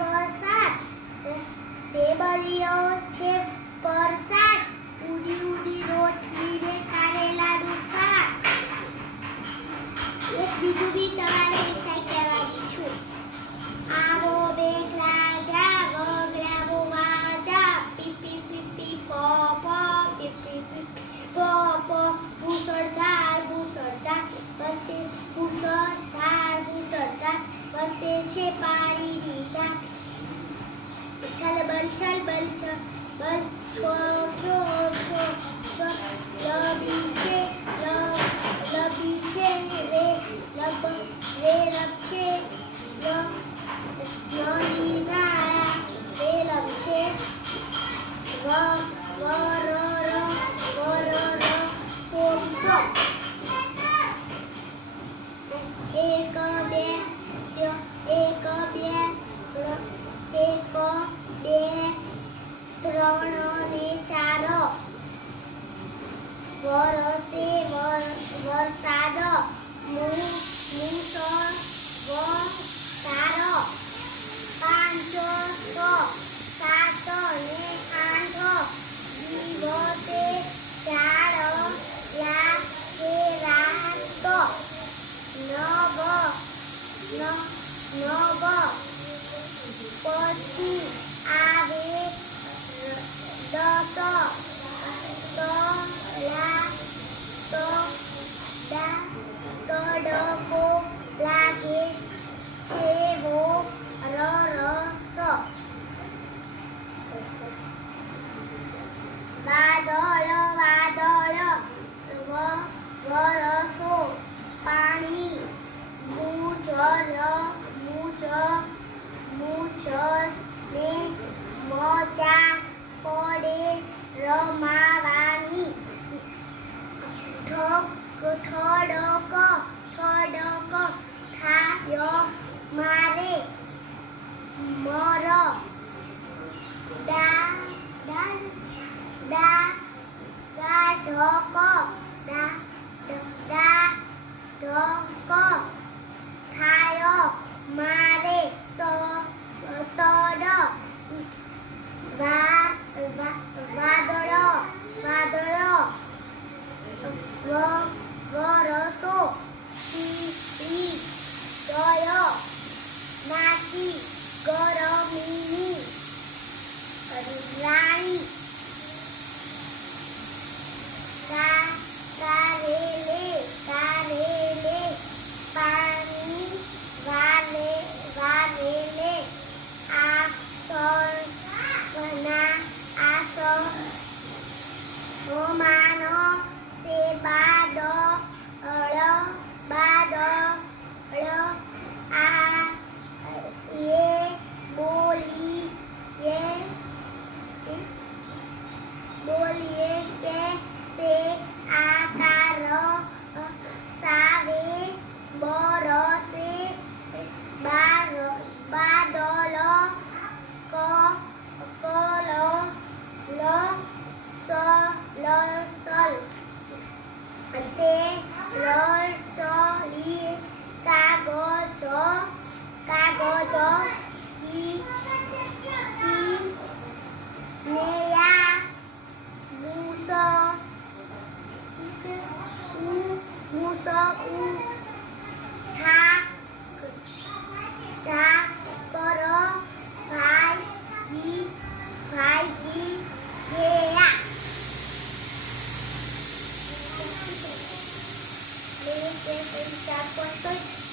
વરસાદ ઢેબરિયો છે વરસાદ ઉડી ઉડી રોટલી ને કારેલાનું શાક. એક બીજું બી તમારે રિસાઈ કહેવાની છું. આવો બેગલા જા વગલા વાજા પીપી પીપી પોપો પીપી પીપી પોપો મુસળધાર વસે મુસળધાર વસે છે પાણીની ટાંક. છલબલ છલબલ છલ છો છો છો લબી છે રે લબ છે નદી નાળા રે લબ છે વરર સોમસો. એક બે ત્રણ ને ચાર વરસે વરસાદ મુસળધાર. પાંચ છ સાત ને આઠ દિવસે ઝાડ નવ પછી આવે દસ તડકો લાગે છે વાદળ વરસો પાણી મૂછર ને મજા પડે રમાવાની. થડક થાય મારે મર ઢક થાય મારે તડ વાદળ વરસો દય નાસી ગરમીની રાણી. તારેલે પાણી વારેલે આસમાન તે બાદળ આ એ બોલીએ કે સે આકાર સાવે બરસે બાદલ સલ તે લચલી કાગજ નેયા કર ભાઈજી ગયા. Please,